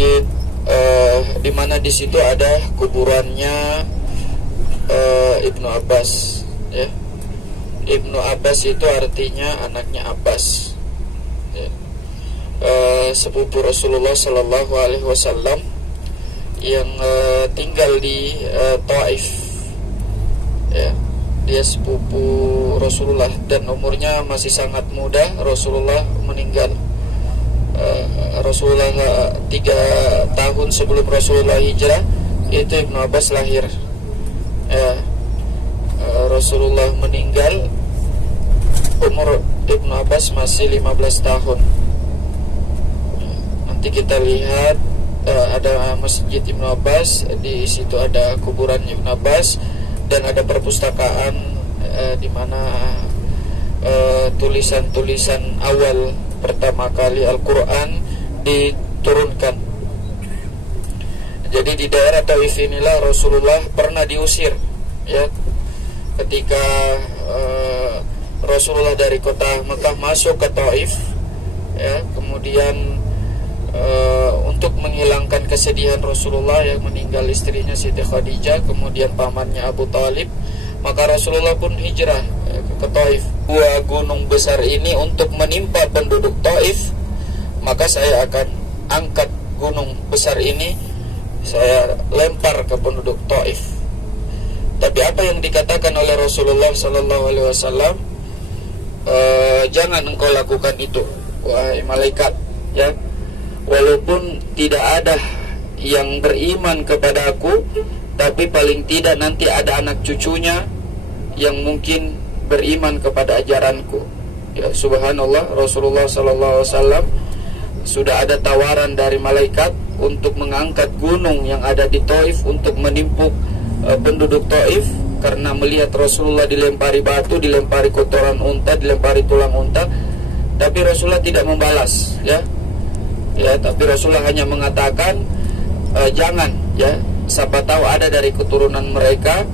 masjid di mana di situ ada kuburannya Ibnu Abbas, ya. Ibnu Abbas itu artinya anaknya Abbas, ya. Sepupu Rasulullah Sallallahu Alaihi Wasallam yang tinggal di Taif, ya. Dia sepupu Rasulullah dan umurnya masih sangat muda. Rasulullah meninggal, Rasulullah 3 tahun sebelum Rasulullah hijrah, itu Ibnu Abbas lahir, ya. Rasulullah meninggal, umur Ibnu Abbas masih 15 tahun. Nanti kita lihat ada Masjid Ibnu Abbas, di situ ada kuburan Ibnu Abbas, dan ada perpustakaan di mana tulisan-tulisan awal pertama kali Al-Quran diturunkan. Jadi di daerah Taif inilah Rasulullah pernah diusir, ya. Ketika Rasulullah dari kota Mekah masuk ke Taif, ya, kemudian untuk menghilangkan kesedihan Rasulullah yang meninggal istrinya Siti Khadijah, kemudian pamannya Abu Talib, maka Rasulullah pun hijrah ke Taif. Dua gunung besar ini untuk menimpa penduduk Taif, maka saya akan angkat gunung besar ini, saya lempar ke penduduk Taif. Tapi apa yang dikatakan oleh Rasulullah Sallallahu Alaihi Wasallam, jangan engkau lakukan itu, wahai malaikat, ya. Walaupun tidak ada yang beriman kepada aku, tapi paling tidak nanti ada anak cucunya yang mungkin beriman kepada ajaranku. Ya, subhanallah, Rasulullah Sallallahu Alaihi Wasallam sudah ada tawaran dari malaikat untuk mengangkat gunung yang ada di Taif untuk menimpuk penduduk Taif, karena melihat Rasulullah dilempari batu, dilempari kotoran unta, dilempari tulang unta, tapi Rasulullah tidak membalas, ya. Ya, tapi Rasulullah hanya mengatakan jangan, ya, siapa tahu ada dari keturunan mereka,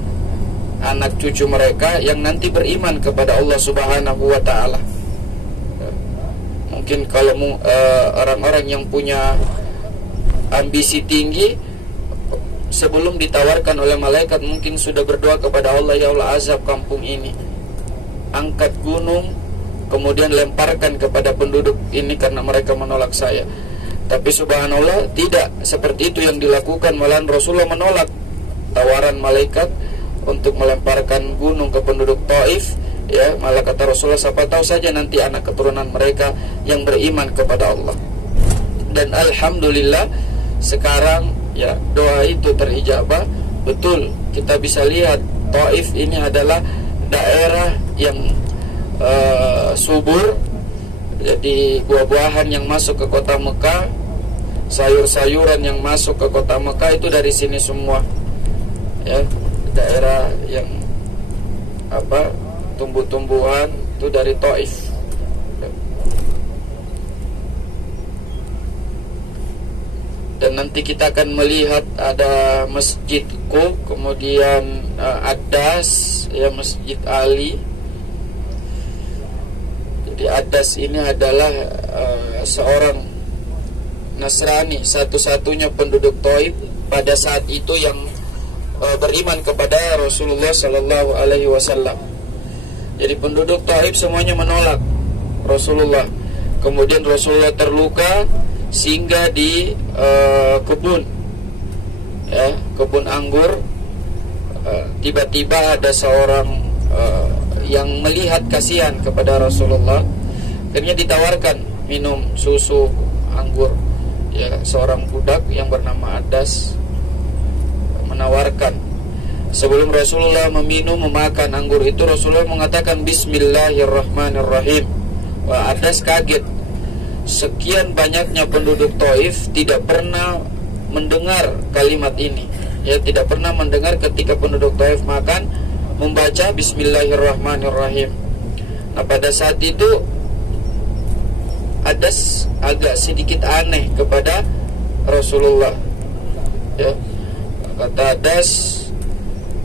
anak cucu mereka yang nanti beriman kepada Allah Subhanahu wa taala. Ya. Mungkin kalau orang-orang yang punya ambisi tinggi, sebelum ditawarkan oleh malaikat mungkin sudah berdoa kepada Allah, ya Allah, azab kampung ini, angkat gunung kemudian lemparkan kepada penduduk ini karena mereka menolak saya. Tapi subhanallah, tidak seperti itu yang dilakukan, malahan Rasulullah menolak tawaran malaikat untuk melemparkan gunung ke penduduk Taif, ya. Malah kata Rasulullah, siapa tahu saja nanti anak keturunan mereka yang beriman kepada Allah. Dan alhamdulillah sekarang, ya, doa itu terijabah. Betul, kita bisa lihat Taif ini adalah daerah yang subur. Jadi buah-buahan yang masuk ke kota Mekah, sayur-sayuran yang masuk ke kota Mekah itu dari sini semua, ya. Daerah yang tumbuh-tumbuhan itu dari Taif. Dan nanti kita akan melihat ada Masjid Qub, kemudian Adas, ya, Masjid Ali. Jadi Adas ini adalah seorang Nasrani, satu-satunya penduduk Taif pada saat itu yang beriman kepada Rasulullah Sallallahu Alaihi Wasallam. Jadi penduduk Taif semuanya menolak Rasulullah. Kemudian Rasulullah terluka, singgah di kebun, ya, kebun anggur. Tiba-tiba ada seorang yang melihat kasihan kepada Rasulullah, akhirnya ditawarkan minum susu anggur, ya. Seorang budak yang bernama Adas menawarkan. Sebelum Rasulullah memakan anggur itu, Rasulullah mengatakan Bismillahirrahmanirrahim. Wah, Adas kaget. Sekian banyaknya penduduk Taif tidak pernah mendengar kalimat ini, ya, tidak pernah mendengar ketika penduduk Taif makan membaca Bismillahirrahmanirrahim. Nah, pada saat itu Adas agak sedikit aneh kepada Rasulullah, ya. Kata Adas,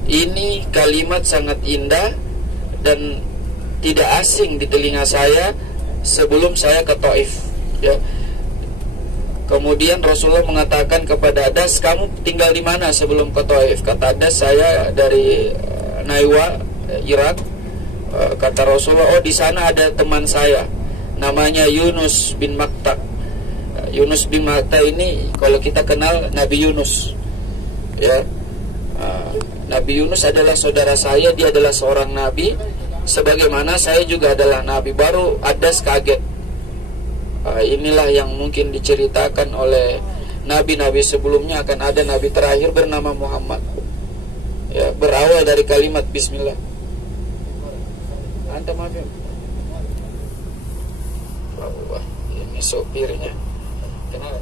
ini kalimat sangat indah dan tidak asing di telinga saya sebelum saya ke Taif, ya. Kemudian Rasulullah mengatakan kepada Adas, kamu tinggal di mana sebelum ke Taif? Kata Adas, saya dari Naiwa, Irak. Kata Rasulullah, oh di sana ada teman saya, namanya Yunus bin Matta. Yunus bin Matta ini kalau kita kenal Nabi Yunus, ya. Nabi Yunus adalah saudara saya, dia adalah seorang nabi, sebagaimana saya juga adalah nabi. Baru Adas kaget. Inilah yang mungkin diceritakan oleh nabi-nabi sebelumnya, akan ada nabi terakhir bernama Muhammad, ya, berawal dari kalimat Bismillah. Anta maaf ya. Wah, ini sopirnya. Kenapa?